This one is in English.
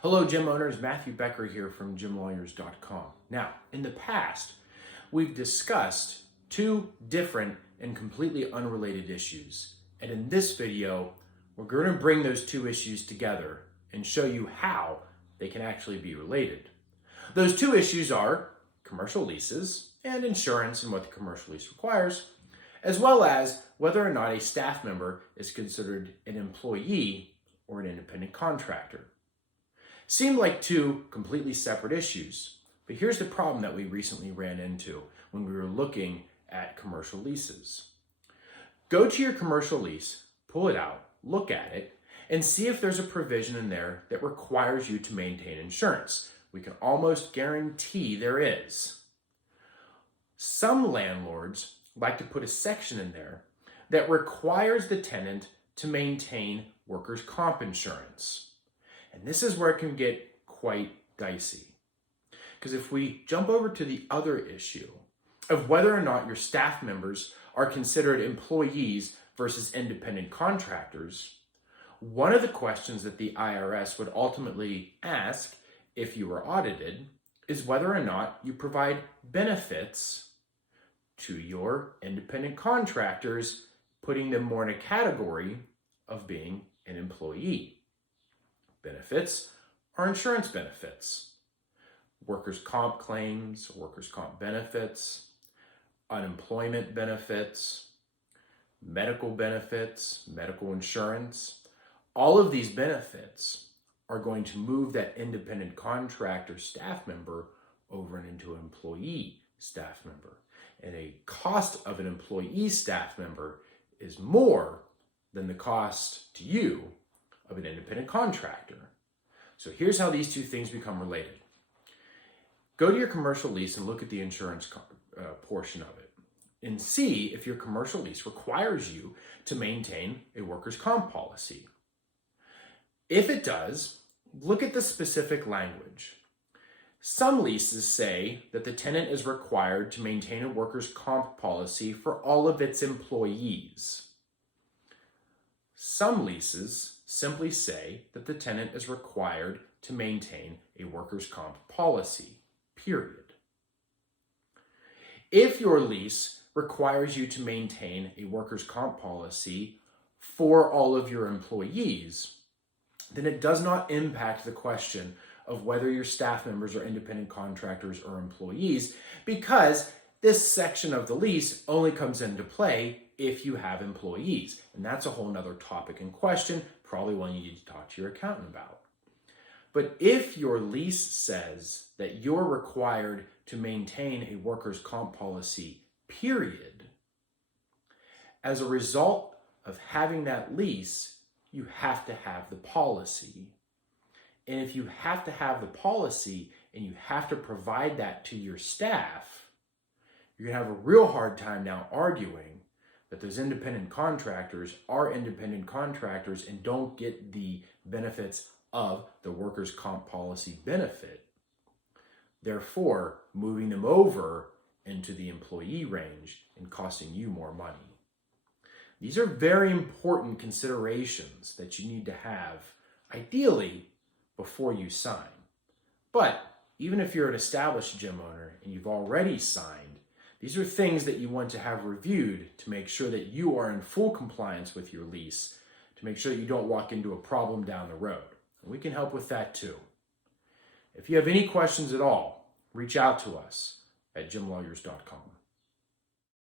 Hello, gym owners. Matthew Becker here from gymlawyers.com. Now, in the past, we've discussed two different and completely unrelated issues. And in this video, we're going to bring those two issues together and show you how they can actually be related. Those two issues are commercial leases and insurance and what the commercial lease requires, as well as whether or not a staff member is considered an employee or an independent contractor. Seem like two completely separate issues, but here's the problem that we recently ran into when we were looking at commercial leases. Go to your commercial lease, pull it out, look at it, and see if there's a provision in there that requires you to maintain insurance. We can almost guarantee there is. Some landlords like to put a section in there that requires the tenant to maintain workers' comp insurance. And this is where it can get quite dicey. Because if we jump over to the other issue of whether or not your staff members are considered employees versus independent contractors, one of the questions that the IRS would ultimately ask if you were audited is whether or not you provide benefits to your independent contractors, putting them more in a category of being an employee. Benefits are insurance benefits, workers' comp claims, workers' comp benefits, unemployment benefits, medical insurance. All of these benefits are going to move that independent contractor staff member over into an employee staff member. And a cost of an employee staff member is more than the cost to you of an independent contractor. So here's how these two things become related. Go to your commercial lease and look at the insurance portion of it and see if your commercial lease requires you to maintain a workers' comp policy. If it does, look at the specific language. Some leases say that the tenant is required to maintain a workers' comp policy for all of its employees. Some leases simply say that the tenant is required to maintain a workers' comp policy, period. If your lease requires you to maintain a workers' comp policy for all of your employees, then it does not impact the question of whether your staff members are independent contractors or employees, because this section of the lease only comes into play if you have employees. And that's a whole nother topic in question, probably one you need to talk to your accountant about. But if your lease says that you're required to maintain a workers' comp policy, period, as a result of having that lease, you have to have the policy. And if you have to have the policy and you have to provide that to your staff, you're gonna have a real hard time now arguing that those independent contractors are independent contractors and don't get the benefits of the workers' comp policy benefit, therefore moving them over into the employee range and costing you more money. These are very important considerations that you need to have, ideally, before you sign. But even if you're an established gym owner and you've already signed, these are things that you want to have reviewed to make sure that you are in full compliance with your lease, to make sure that you don't walk into a problem down the road. And we can help with that too. If you have any questions at all, reach out to us at gymlawyers.com.